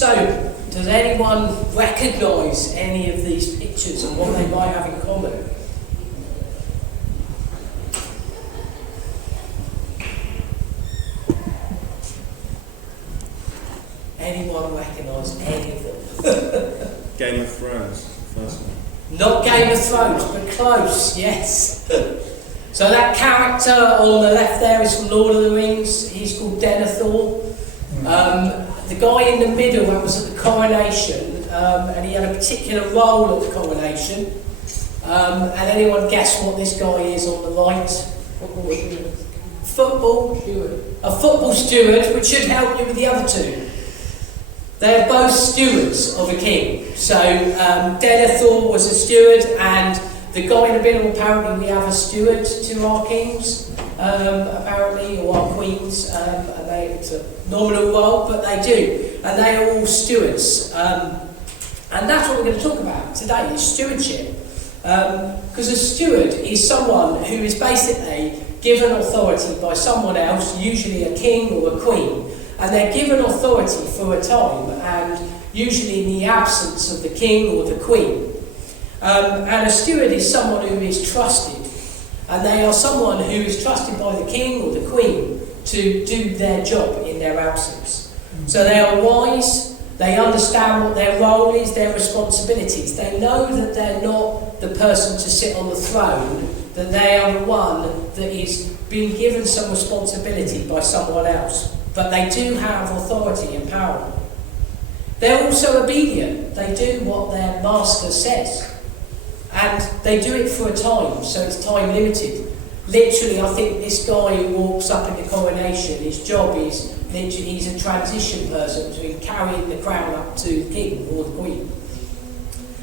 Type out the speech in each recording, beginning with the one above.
So, does anyone recognise any of these pictures and what they might have in common? Anyone recognise any of them? Game of Thrones, first one. Not Game of Thrones, but close, yes. So that character on the left there is from Lord of the Rings. He's called Denethor. The guy in the middle, that was at the coronation, and he had a particular role at the coronation. And anyone guess what this guy is on the right? Football steward. A football steward, which should help you with the other two. They're both stewards of a king. So Denethor was a steward, and the guy in the middle, apparently we have a steward to our kings, apparently, or our queens, and it's a nominal role, but they do. And they are all stewards. And that's what we're going to talk about today, is stewardship. Because a steward is someone who is basically given authority by someone else, usually a king or a queen, and they're given authority for a time, and usually in the absence of the king or the queen. And a steward is someone who is trusted, and they are someone who is trusted by the king or the queen to do their job in their absence. So they are wise, they understand what their role is, their responsibilities. They know that they're not the person to sit on the throne, that they are the one that is being given some responsibility by someone else. But they do have authority and power. They're also obedient. They do what their master says. And they do it for a time, so it's time limited. Literally, I think this guy who walks up in the coronation, his job is literally, he's a transition person between carrying the crown up to the king or the queen.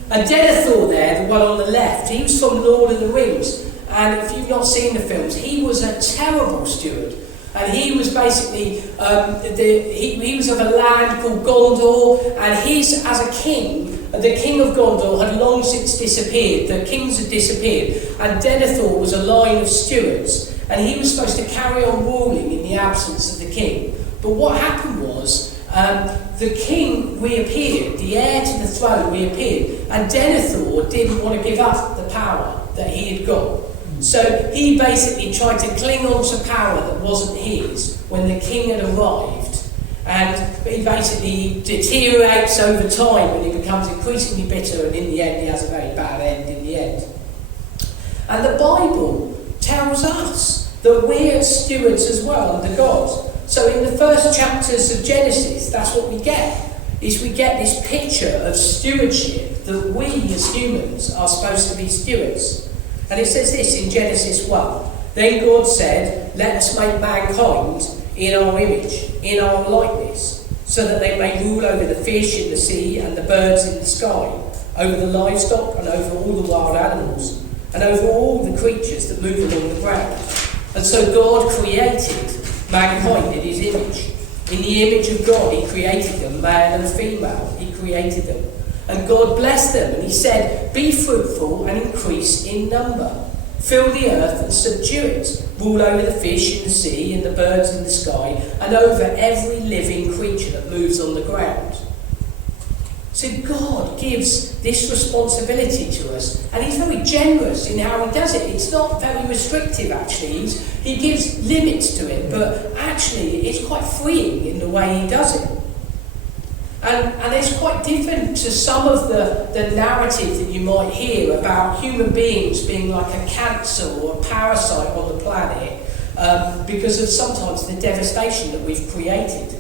And Denethor there, the one on the left, he was from Lord of the Rings. And if you've not seen the films, he was a terrible steward. And he was basically, he was of a land called Gondor, and as a king, the king of Gondor had long since disappeared. The kings had disappeared, and Denethor was a line of stewards, and he was supposed to carry on ruling in the absence of the king. But what happened was, the king reappeared, the heir to the throne reappeared, and Denethor didn't want to give up the power that he had got. So he basically tried to cling on to power that wasn't his when the king had arrived, and he basically deteriorates over time and he becomes increasingly bitter, and in the end he has a very bad end in the end. And the Bible tells us that we're stewards as well under God. So in the first chapters of Genesis, that's what we get, is we get this picture of stewardship, that we as humans are supposed to be stewards. And it says this in Genesis 1. Then God said, "Let us make mankind in our image, in our likeness, so that they may rule over the fish in the sea and the birds in the sky, over the livestock and over all the wild animals, and over all the creatures that move along the ground." And so God created mankind in his image. In the image of God he created them, male and female. He created them. And God blessed them, and he said, "Be fruitful and increase in number. Fill the earth and subdue it. Rule over the fish in the sea and the birds in the sky, and over every living creature that moves on the ground." So God gives this responsibility to us, and he's very generous in how he does it. It's not very restrictive, actually. He gives limits to it, but actually it's quite freeing in the way he does it. And it's quite different to some of the narrative that you might hear about human beings being like a cancer or a parasite on the planet because of sometimes the devastation that we've created.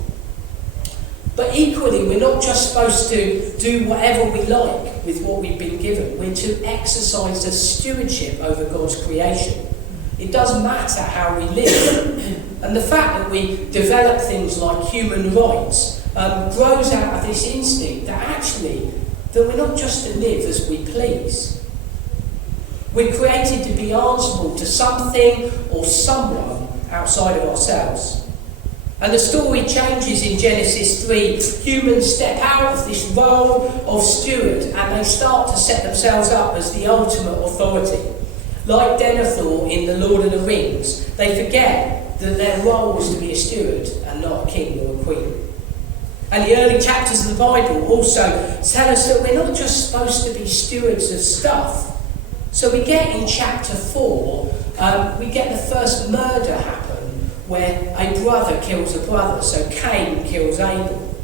But equally, we're not just supposed to do whatever we like with what we've been given. We're to exercise a stewardship over God's creation. It doesn't matter how we live. And the fact that we develop things like human rights grows out of this instinct that actually, that we're not just to live as we please. We're created to be answerable to something or someone outside of ourselves. And the story changes in Genesis 3. Humans step out of this role of steward and they start to set themselves up as the ultimate authority. Like Denethor in The Lord of the Rings, they forget that their role was to be a steward and not a king or a queen. And the early chapters of the Bible also tell us that we're not just supposed to be stewards of stuff. So we get in chapter 4, we get the first murder happen where a brother kills a brother. So Cain kills Abel.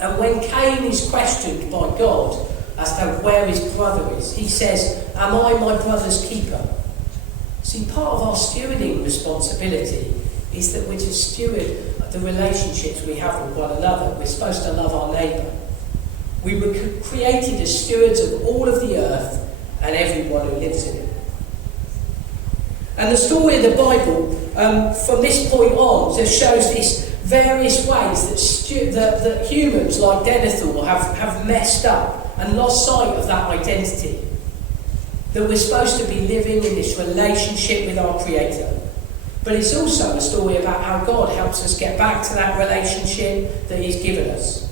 And when Cain is questioned by God as to where his brother is, he says, "Am I my brother's keeper?" See, part of our stewarding responsibility is that we're to steward the relationships we have with one another. We're supposed to love our neighbour. We were created as stewards of all of the earth and everyone who lives in it. And the story of the Bible, from this point on, just shows these various ways that humans like Denethor have messed up and lost sight of that identity. That we're supposed to be living in this relationship with our Creator. But it's also a story about how God helps us get back to that relationship that He's given us.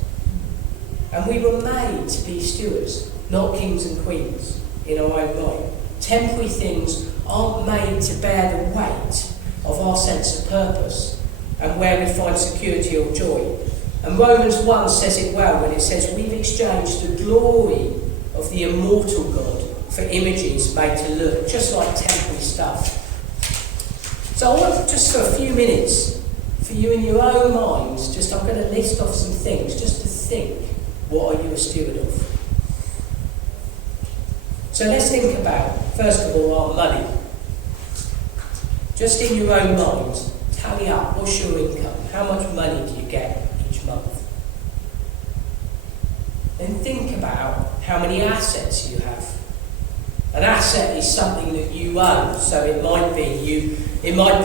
And we were made to be stewards, not kings and queens in our own right. Temporary things aren't made to bear the weight of our sense of purpose and where we find security or joy. And Romans 1 says it well when it says we've exchanged the glory of the immortal God for images made to look just like temporary stuff. So I want just for a few minutes, for you in your own minds, I'm going to list off some things just to think, what are you a steward of? So let's think about, first of all, our money. Just in your own mind, tally up, what's your income? How much money do you get each month? Then think about how many assets you have. An asset is something that you own, so it might be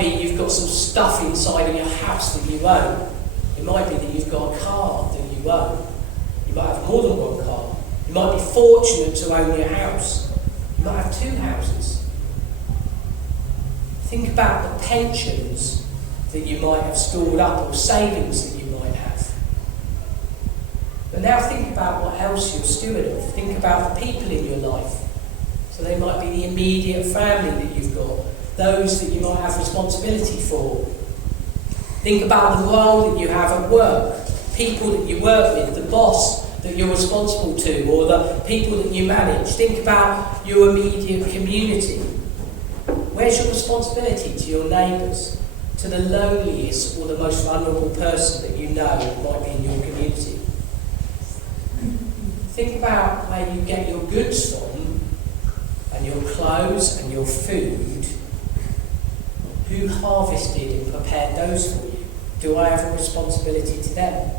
you've got some stuff inside of your house that you own. It might be that you've got a car that you own. You might have more than one car. You might be fortunate to own your house. You might have 2 houses. Think about the pensions that you might have stored up or savings that you might have. But now think about what else you're steward of. Think about the people in your life. So they might be the immediate family that you've got, those that you might have responsibility for. Think about the role that you have at work, people that you work with, the boss that you're responsible to, or the people that you manage. Think about your immediate community. Where's your responsibility to your neighbours, to the loneliest or the most vulnerable person that you know might be in your community? Think about where you get your goods from, and your clothes and your food. Who harvested and prepared those for you? Do I have a responsibility to them?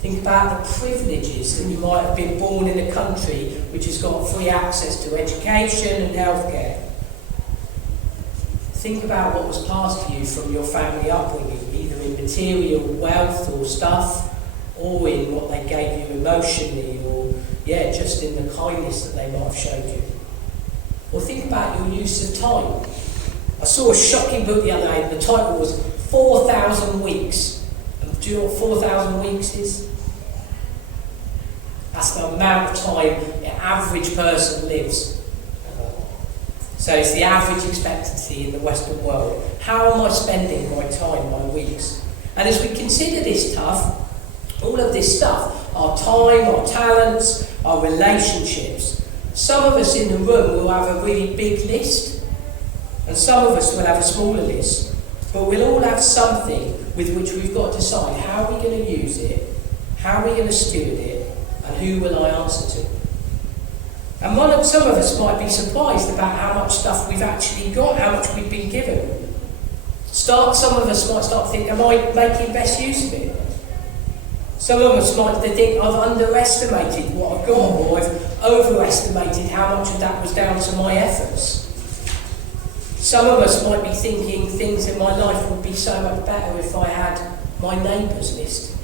Think about the privileges that you might have been born in a country which has got free access to education and healthcare. Think about what was passed to you from your family upbringing, either in material wealth or stuff, or in what they gave you emotionally, or just in the kindness that they might have showed you. Or think about your use of time. I saw a shocking book the other day. The title was 4,000 Weeks. And do you know what 4,000 weeks is? That's the amount of time the average person lives. So it's the average expectancy in the Western world. How am I spending my time, my weeks? And as we consider this stuff, all of this stuff, our time, our talents, our relationships, some of us in the room will have a really big list, and some of us will have a smaller list, but we'll all have something with which we've got to decide how are we going to use it, how are we going to steward it, and who will I answer to? And some of us might be surprised about how much stuff we've actually got, how much we've been given. Some of us might start thinking, am I making best use of it? Some of us might think I've underestimated what I've got, or I've overestimated how much of that was down to my efforts. Some of us might be thinking things in my life would be so much better if I had my neighbours list.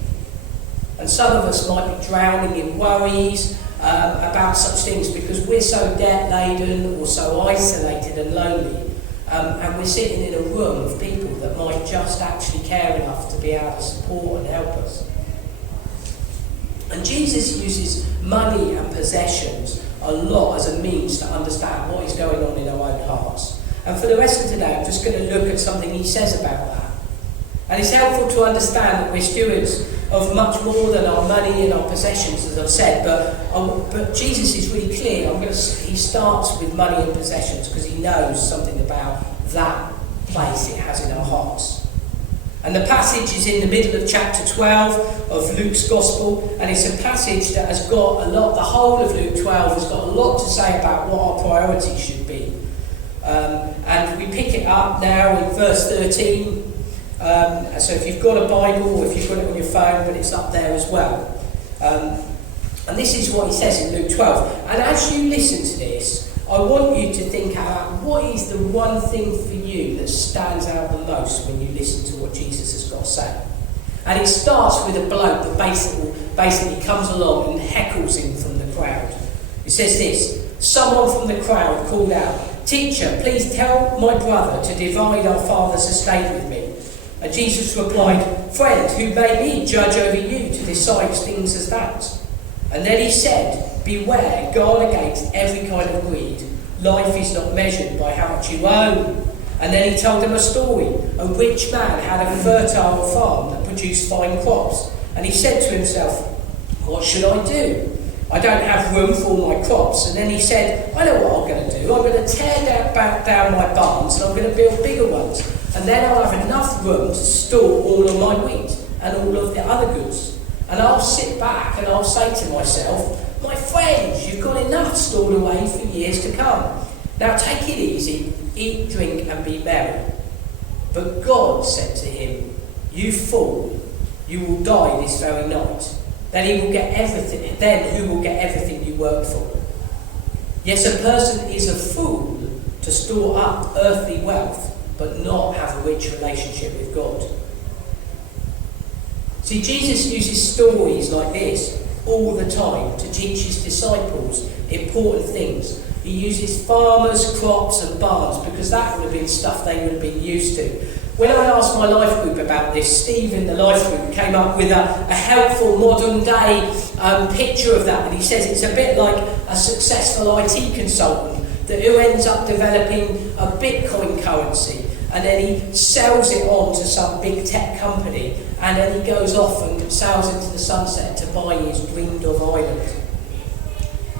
And some of us might be drowning in worries about such things because we're so debt-laden or so isolated and lonely. And we're sitting in a room of people that might just actually care enough to be able to support and help us. And Jesus uses money and possessions a lot as a means to understand what is going on in our own hearts. And for the rest of today, I'm just going to look at something he says about that. And it's helpful to understand that we're stewards of much more than our money and our possessions, as I've said. But Jesus is really clear. He starts with money and possessions because he knows something about that place it has in our hearts. And the passage is in the middle of chapter 12 of Luke's Gospel, and it's a passage that has got the whole of Luke 12 has got a lot to say about what our priorities should be. And we pick it up now in verse 13. So if you've got a Bible or if you've got it on your phone, but it's up there as well. And this is what he says in Luke 12. And as you listen to this, I want you to think about what is the one thing for you that stands out the most when you listen to what Jesus has got to say. And it starts with a bloke that basically comes along and heckles him from the crowd. It says this: someone from the crowd called out, "Teacher, please tell my brother to divide our father's estate with me." And Jesus replied, "Friend, who made me judge over you to decide things as that?" And then he said, "Beware, guard against every kind of greed. Life is not measured by how much you own." And then he told them a story. A rich man had a fertile farm that produced fine crops. And he said to himself, "What should I do? I don't have room for all my crops." And then he said, "I know what I'm going to do. I'm going to tear down my barns and I'm going to build bigger ones. And then I'll have enough room to store all of my wheat and all of the other goods. And I'll sit back and I'll say to myself, my friends, you've got enough stored away for years to come. Now take it easy, eat, drink and be merry." But God said to him, "You fool, you will die this very night. Then who will get everything you worked for? Yes, a person is a fool to store up earthly wealth, but not have a rich relationship with God." See, Jesus uses stories like this all the time to teach his disciples important things. He uses farmers, crops and barns because that would have been stuff they would have been used to. When I asked my life group about this, Steve in the life group came up with a helpful modern day picture of that, and he says it's a bit like a successful IT consultant who ends up developing a Bitcoin currency, and then he sells it on to some big tech company, and then he goes off and sails into the sunset to buy his dreamed of island.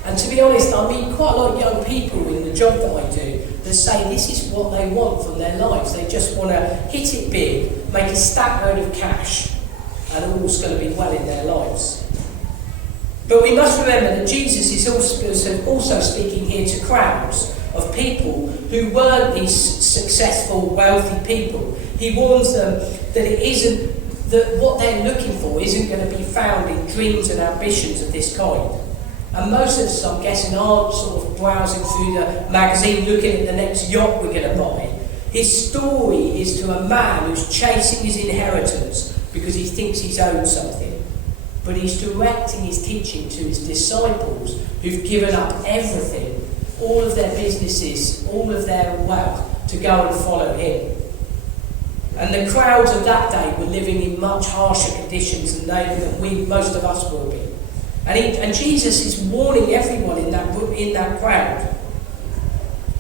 And to be honest, I meet quite a lot of young people in the job that I do that say this is what they want from their lives. They just want to hit it big, make a stack load of cash, and all's going to be well in their lives. But we must remember that Jesus is also speaking here to crowds of people who weren't these successful, wealthy people. He warns them that what they're looking for isn't going to be found in dreams and ambitions of this kind. And most of us, I'm guessing, aren't sort of browsing through the magazine looking at the next yacht we're going to buy. His story is to a man who's chasing his inheritance because he thinks he's owed something. But he's directing his teaching to his disciples who've given up everything, all of their businesses, all of their wealth, to go and follow him. And the crowds of that day were living in much harsher conditions than most of us will be. And Jesus is warning everyone in that crowd.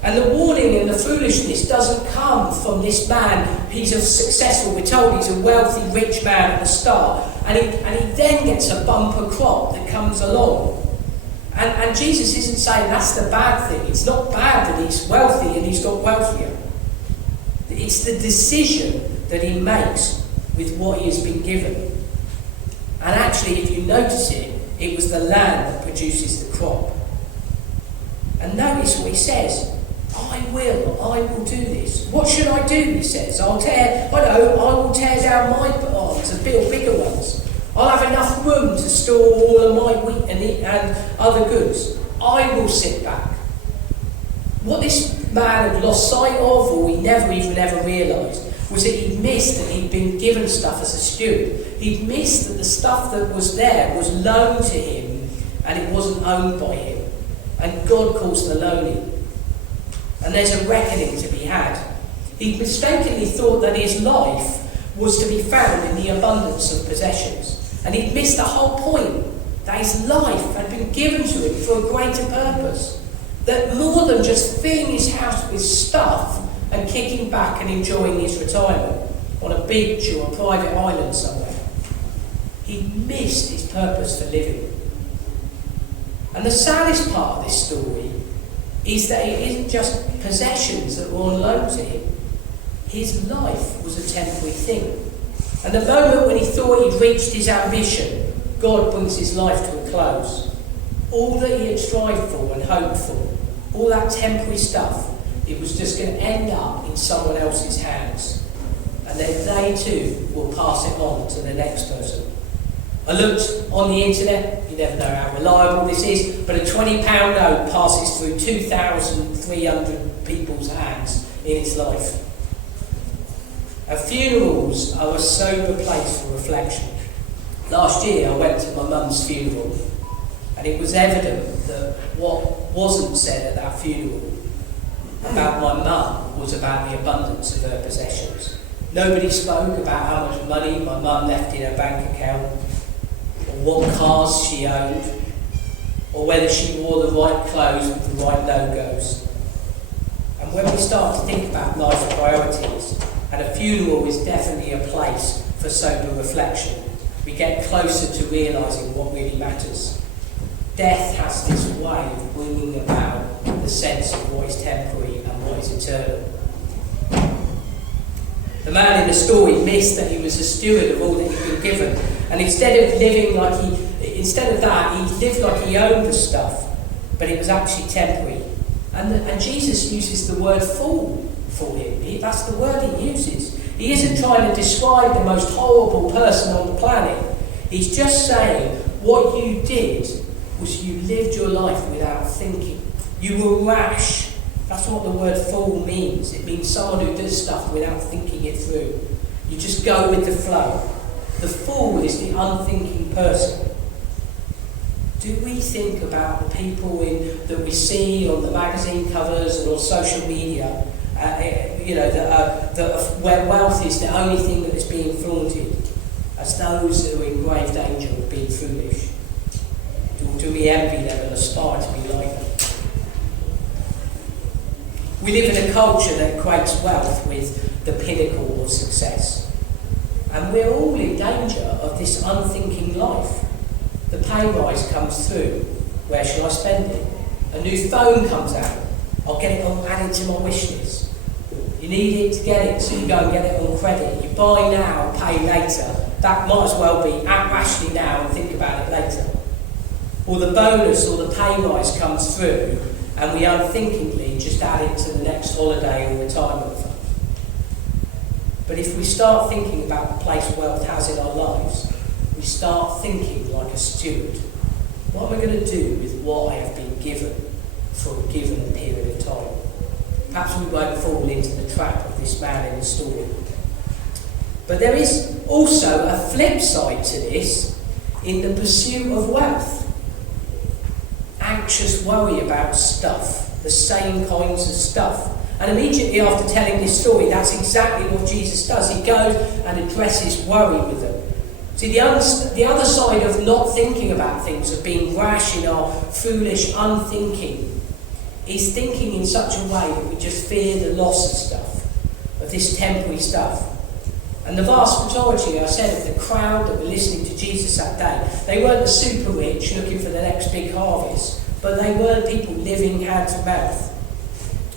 And the warning and the foolishness doesn't come from this man. He's successful. We're told he's a wealthy, rich man at the start. And he then gets a bumper crop that comes along. And Jesus isn't saying that's the bad thing. It's not bad that he's wealthy and he's got wealthier. It's the decision that he makes with what he has been given. And actually, if you notice it was the land that produces the crop. And notice what he says. I will do this. What should I do, he says. I will tear down my barns and build bigger ones. I'll have enough room to store all of my wheat and other goods. I will sit back. What this man had lost sight of, or he never even ever realised, was that he'd missed that he'd been given stuff as a steward. He'd missed that the stuff that was there was loaned to him and it wasn't owned by him. And God calls the lonely. And there's a reckoning to be had. He mistakenly thought that his life was to be found in the abundance of possessions. And he'd missed the whole point, that his life had been given to him for a greater purpose. That more than just filling his house with stuff and kicking back and enjoying his retirement, on a beach or a private island somewhere. He missed his purpose for living. And the saddest part of this story is that it isn't just possessions that were on loan to him. His life was a temporary thing. And the moment when he thought he'd reached his ambition, God brings his life to a close. All that he had strived for and hoped for, all that temporary stuff, it was just going to end up in someone else's hands. And then they too will pass it on to the next person. I looked on the internet, you never know how reliable this is, but a £20 note passes through 2,300 people's hands in its life. And funerals are a sober place for reflection. Last year I went to my mum's funeral, and it was evident that what wasn't said at that funeral about my mum was about the abundance of her possessions. Nobody spoke about how much money my mum left in her bank account, or what cars she owned, or whether she wore the right clothes with the right logos. And when we start to think about life priorities, and a funeral is definitely a place for sober reflection, we get closer to realising what really matters. Death has this way of bringing about the sense of what is temporary and what is eternal. The man in the story missed that he was a steward of all that he'd been given, and instead of that, he lived like he owned the stuff, but it was actually temporary. And Jesus uses the word fool for him. That's the word he uses. He isn't trying to describe the most horrible person on the planet. He's just saying what you did was you lived your life without thinking. You were rash. That's what the word fool means. It means someone who does stuff without thinking it through. You just go with the flow. The fool is the unthinking person. Do we think about the people that we see on the magazine covers and on social media, where wealth is the only thing that is being flaunted, as those who are in grave danger of being foolish? Do we envy them and aspire to be like them? We live in a culture that equates wealth with the pinnacle of success. And we're all in danger of this unthinking life. The pay rise comes through. Where shall I spend it? A new phone comes out. I'll get it added to my wish list. You need it to get it, so you go and get it on credit. You buy now, pay later. That might as well be act rashly now and think about it later. Or the bonus or the pay rise comes through, and we unthinkingly just add it to the next holiday or retirement fund. But if we start thinking about the place wealth has in our lives, we start thinking like a steward. What am I going to do with what I have been given for a given period of time? Perhaps we won't fall into the trap of this man in the story. But there is also a flip side to this in the pursuit of wealth. Anxious worry about stuff, the same kinds of stuff. And immediately after telling this story, that's exactly what Jesus does. He goes and addresses worry with them. See, the other side of not thinking about things, of being rash in our foolish unthinking, is thinking in such a way that we just fear the loss of stuff, of this temporary stuff. And the vast majority, I said, of the crowd that were listening to Jesus that day, they weren't the super rich looking for the next big harvest, but they were people living hand to mouth.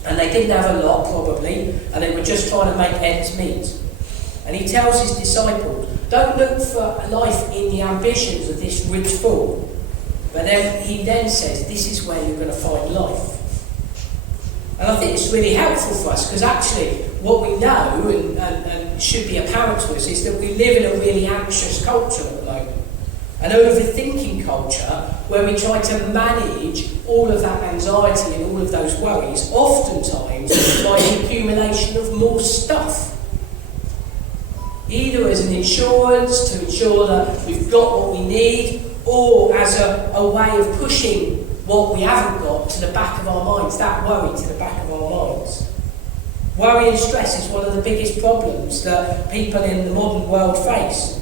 And they didn't have a lot, probably, and they were just trying to make ends meet. And he tells his disciples, don't look for life in the ambitions of this rich fool. But then he then says, this is where you're going to find life. And I think it's really helpful for us, because actually what we know and should be apparent to us is that we live in a really anxious culture at the moment. An overthinking culture where we try to manage all of that anxiety and all of those worries, oftentimes by the accumulation of more stuff. Either as an insurance to ensure that we've got what we need, or as a way of pushing what we haven't got to the back of our minds, that worry to the back of our minds. Worry and stress is one of the biggest problems that people in the modern world face.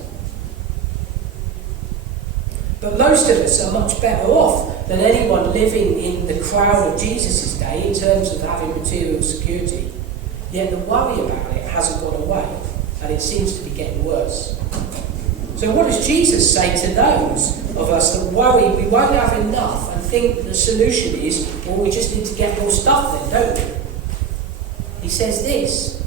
But most of us are much better off than anyone living in the crowd of Jesus' day in terms of having material security. Yet the worry about it hasn't gone away. and it seems to be getting worse. So what does Jesus say to those of us that worry we won't have enough and think the solution is, well, we just need to get more stuff then, don't we? He says this.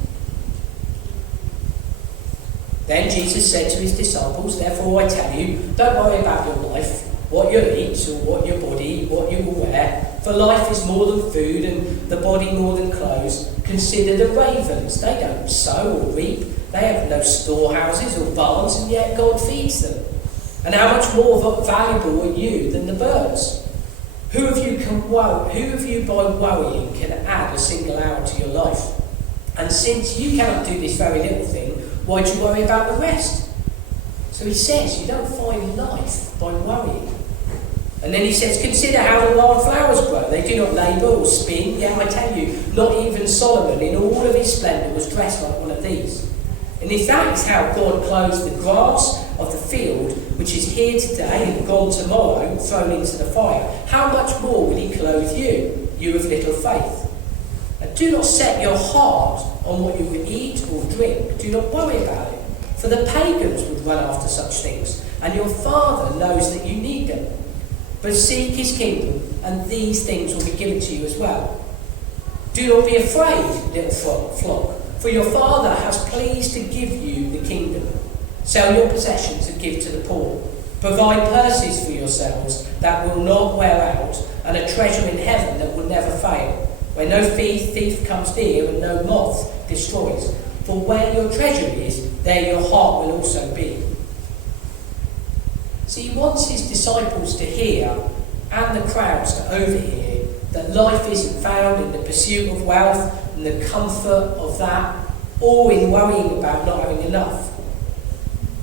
Then Jesus said to his disciples, therefore I tell you, don't worry about your life, what you'll eat or what your body, what you will wear, for life is more than food and the body more than clothes. Consider the ravens, they don't sow or reap, they have no storehouses or barns, and yet God feeds them. And how much more valuable are you than the birds? Who of you by worrying can add a single hour to your life? And since you cannot do this very little thing, why do you worry about the rest? So he says you don't find life by worrying. And then he says, consider how the wild flowers grow. They do not labour or spin. Yet I tell you, not even Solomon in all of his splendour was dressed like one of these. And if that is how God clothes the grass of the field, which is here today and gone tomorrow, thrown into the fire, how much more will he clothe you, you of little faith? And do not set your heart on what you will eat or drink. Do not worry about it. For the pagans would run after such things, and your Father knows that you need them. But seek his kingdom, and these things will be given to you as well. Do not be afraid, little flock, for your Father has pleased to give you the kingdom. Sell your possessions and give to the poor. Provide purses for yourselves that will not wear out, and a treasure in heaven that will never fail, where no thief comes near and no moth destroys. For where your treasure is, there your heart will also be. So he wants his disciples to hear, and the crowds to overhear, that life isn't found in the pursuit of wealth and the comfort of that, or in worrying about not having enough.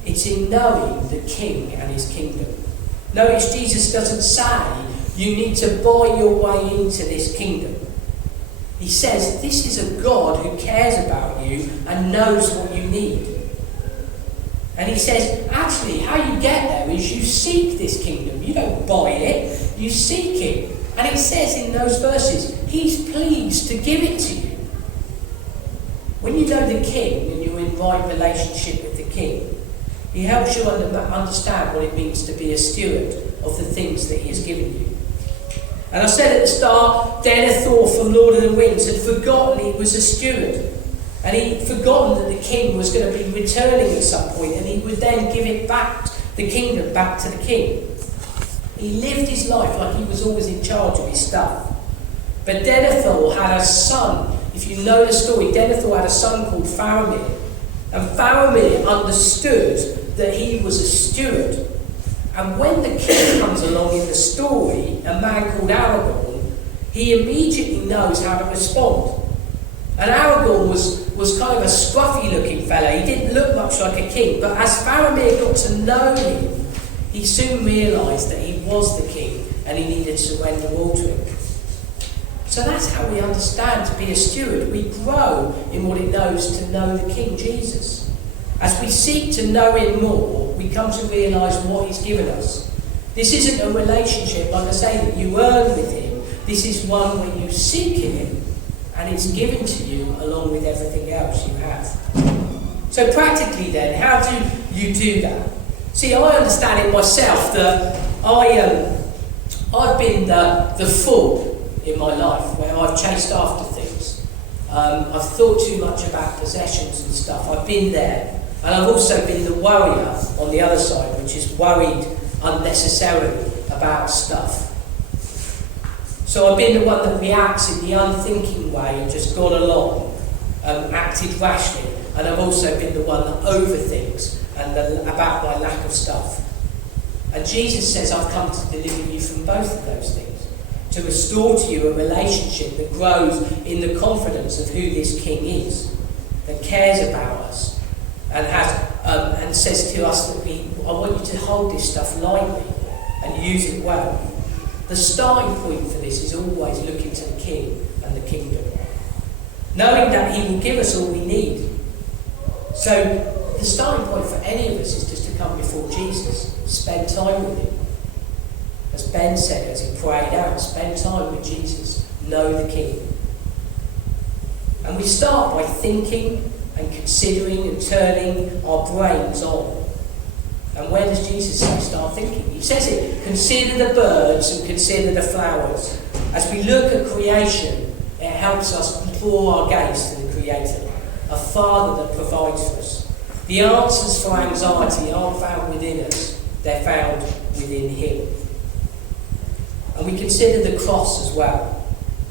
It's in knowing the King and his kingdom. Notice Jesus doesn't say you need to buy your way into this kingdom. He says this is a God who cares about you and knows what you need. And he says, actually, how you get there is you seek this kingdom. You don't buy it, you seek it. And it says in those verses, he's pleased to give it to you. When you know the King and you're in right relationship with the King, he helps you understand what it means to be a steward of the things that he has given you. And I said at the start, Denethor from Lord of the Rings had forgotten he was a steward. And he'd forgotten that the king was going to be returning at some point, and he would then give it back, the kingdom back to the king. He lived his life like he was always in charge of his stuff. But Denethor had a son. If you know the story, Denethor had a son called Faramir. And Faramir understood that he was a steward. And when the king comes along in the story, a man called Aragorn, he immediately knows how to respond. And Aragorn was kind of a scruffy looking fella. He didn't look much like a king, but as Faramir got to know him, he soon realised that he was the king and he needed to surrender all to him. So that's how we understand to be a steward. We grow in what it knows to know the King Jesus. As we seek to know him more, we come to realise what he's given us. This isn't a relationship, like I say, that you earn with him. This is one where you seek him, and it's given to you along with everything else you have. So practically then, how do you do that? See, I understand in myself that I've been the fool in my life where I've chased after things. I've thought too much about possessions and stuff. I've been there. And I've also been the worrier on the other side, which is worried unnecessarily about stuff. So I've been the one that reacts in the unthinking way and just gone along, acted rashly. And I've also been the one that overthinks about my lack of stuff. And Jesus says, I've come to deliver you from both of those things, to restore to you a relationship that grows in the confidence of who this King is, that cares about us, and says to us that I want you to hold this stuff lightly and use it well. The starting point for this is always looking to the King and the kingdom, knowing that he will give us all we need. So the starting point for any of us is just to come before Jesus, spend time with him. As Ben said as he prayed out, spend time with Jesus, know the King. And we start by thinking and considering and turning our brains on. And where does Jesus say start thinking? He says it, consider the birds and consider the flowers. As we look at creation, it helps us draw our gaze to the Creator, a Father that provides for us. The answers for anxiety aren't found within us, they're found within Him. And we consider the cross as well,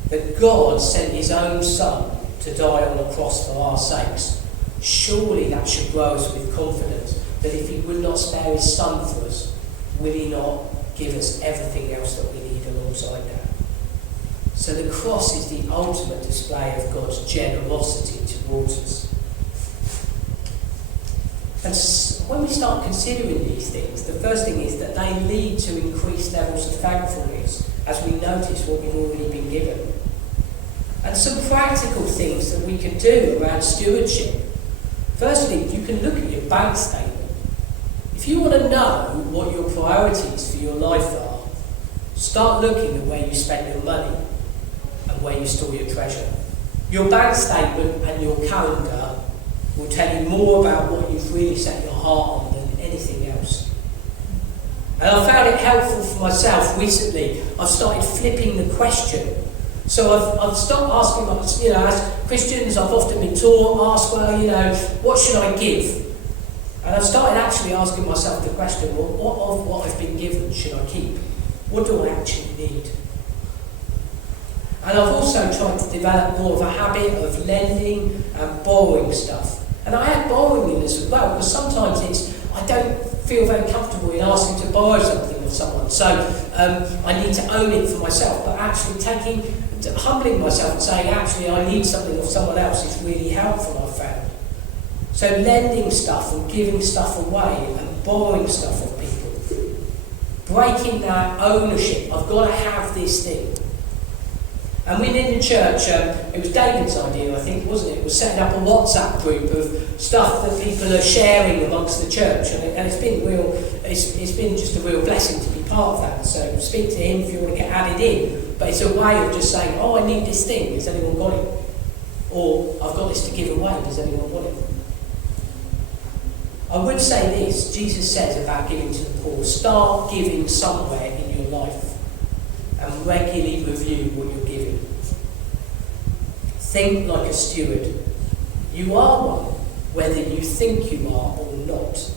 that God sent His own Son to die on the cross for our sakes. Surely that should grow us with confidence that if He would not spare His Son for us, will He not give us everything else that we need alongside that? So the cross is the ultimate display of God's generosity towards us. And when we start considering these things, the first thing is that they lead to increased levels of thankfulness as we notice what we've already been given. And some practical things that we can do around stewardship. Firstly, you can look at your bank statement. If you want to know what your priorities for your life are, start looking at where you spend your money and where you store your treasure. Your bank statement and your calendar will tell you more about what you've really set your heart on than anything else. And I found it helpful for myself recently. I've started flipping the question. So I've stopped asking, as Christians, I've often been taught, what should I give? And I've started actually asking myself the question, well, what of what I've been given should I keep? What do I actually need? And I've also tried to develop more of a habit of lending and borrowing stuff. And I add borrowing in this as well, because sometimes I don't feel very comfortable in asking to borrow something of someone. So I need to own it for myself, but actually humbling myself and saying, actually, I need something of someone else is really helpful, I've found. So lending stuff and giving stuff away and borrowing stuff of people. Breaking that ownership. I've got to have this thing. And within the church, it was David's idea, I think, wasn't it? It was setting up a WhatsApp group of stuff that people are sharing amongst the church, and it's been just a real blessing to be part of that. So speak to him if you want to get added in. But it's a way of just saying, I need this thing, has anyone got it? Or I've got this to give away, does anyone want it? I would say this, Jesus says about giving to the poor, start giving somewhere in your life and regularly review what you're giving. Think like a steward. You are one, whether you think you are or not.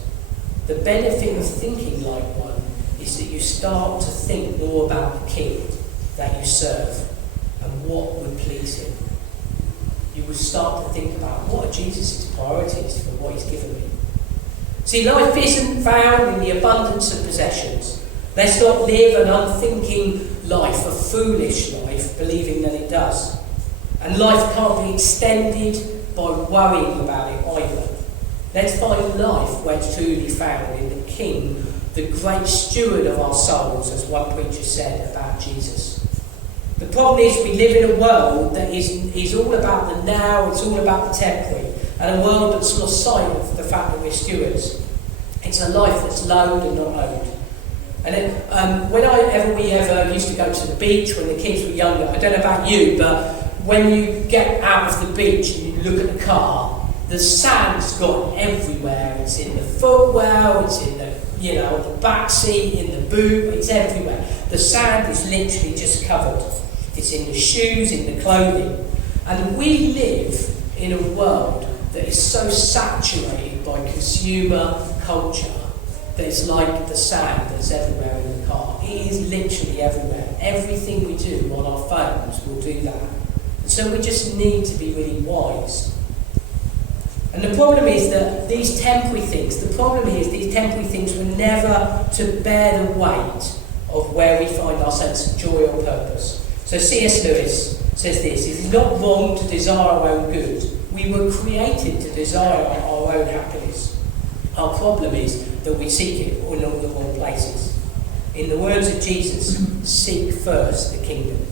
The benefit of thinking like one is that you start to think more about the King that you serve and what would please Him. You will start to think about what are Jesus' priorities for what He's given me. See, life isn't found in the abundance of possessions. Let's not live an unthinking life, a foolish life, believing that it does. And life can't be extended by worrying about it either. Let's find life where it's truly found in the King, the great steward of our souls, as one preacher said about Jesus. The problem is we live in a world that is all about the now, it's all about the temporary, and a world that's lost sight of the fact that we're stewards. It's a life that's loaned and not owned. And whenever we used to go to the beach when the kids were younger, I don't know about you, but when you get out of the beach and you look at the car, the sand's gone everywhere. It's in the footwell, it's in the back seat, in the boot, it's everywhere. The sand is literally just covered. It's in the shoes, in the clothing. And we live in a world that is so saturated by consumer culture that it's like the sand that's everywhere in the car. It is literally everywhere. Everything we do on our phones will do that. And so we just need to be really wise. And the problem is that these temporary things were never to bear the weight of where we find our sense of joy or purpose. So C.S. Lewis says this, it is not wrong to desire our own good. We were created to desire our own happiness. Our problem is that we seek it in all the wrong places. In the words of Jesus, seek first the kingdom.